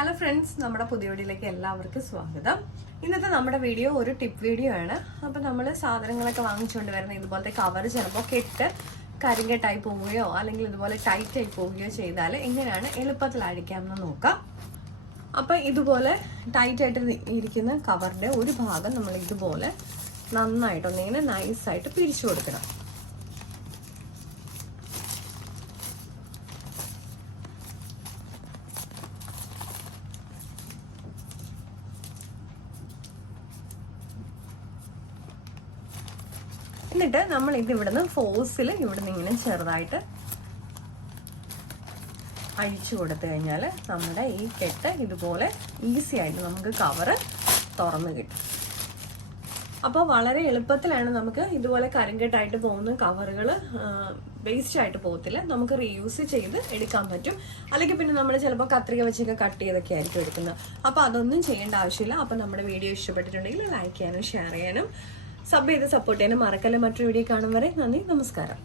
Hello friends, നമ്മുടെ പുതിയ വീഡിയോയിലേക്ക് എല്ലാവർക്കും സ്വാഗതം. ഇന്നത്തെ നമ്മുടെ വീഡിയോ ഒരു ടിപ്പ് വീഡിയോ ആണ്. അപ്പോൾ നമ്മൾ സാധനങ്ങളൊക്കെ വാങ്ങിച്ചുകൊണ്ട് വരുന്ന ഇതുപോലത്തെ കവർ ചിലപ്പോൾ കെട്ട് കരിങ്കെട്ടായി പോവുകയോ അല്ലെങ്കിൽ ഇതുപോലെ ടൈറ്റ് ആയി പോവുകയോ ചെയ്താൽ എങ്ങനെയാണ് എളുപ്പത്തിൽ അഴിക്കാമെന്ന് നോക്കാം. അപ്പോൾ ഇതുപോലെ ടൈറ്റ് ആയിട്ട് ഇരിക്കുന്ന കവറിൻ്റെ ഒരു ഭാഗം നമ്മൾ ഇതുപോലെ നന്നായിട്ടൊന്നിങ്ങനെ നൈസായിട്ട് പിരിച്ചു കൊടുക്കണം. എന്നിട്ട് നമ്മൾ ഇത് ഇവിടുന്ന് ഫോഴ്സിൽ ഇവിടുന്ന് ഇങ്ങനെ ചെറുതായിട്ട് അഴിച്ചു കൊടുത്തു കഴിഞ്ഞാൽ നമ്മുടെ ഈ കെട്ട് ഇതുപോലെ ഈസി ആയിട്ട് നമുക്ക് കവറ് തുറന്ന് കിട്ടും. അപ്പോൾ വളരെ എളുപ്പത്തിലാണ് നമുക്ക് ഇതുപോലെ കരിങ്കെട്ടായിട്ട് പോകുന്ന കവറുകൾ വേസ്റ്റ് ആയിട്ട് പോകത്തില്ല, നമുക്ക് റീയൂസ് ചെയ്ത് എടുക്കാൻ പറ്റും. അല്ലെങ്കിൽ പിന്നെ നമ്മൾ ചിലപ്പോൾ കത്രിക വെച്ചൊക്കെ കട്ട് ചെയ്തൊക്കെ ആയിരിക്കും എടുക്കുന്നത്. അപ്പോൾ അതൊന്നും ചെയ്യേണ്ട ആവശ്യമില്ല. അപ്പോൾ നമ്മുടെ വീഡിയോ ഇഷ്ടപ്പെട്ടിട്ടുണ്ടെങ്കിൽ ലൈക്ക് ചെയ്യാനും ഷെയർ ചെയ്യാനും സബ് ചെയ്ത് സപ്പോർട്ട് ചെയ്യാനും മറക്കല്ല. മറ്റൊരു വീഡിയോ കാണും വരെ നന്ദി, നമസ്കാരം.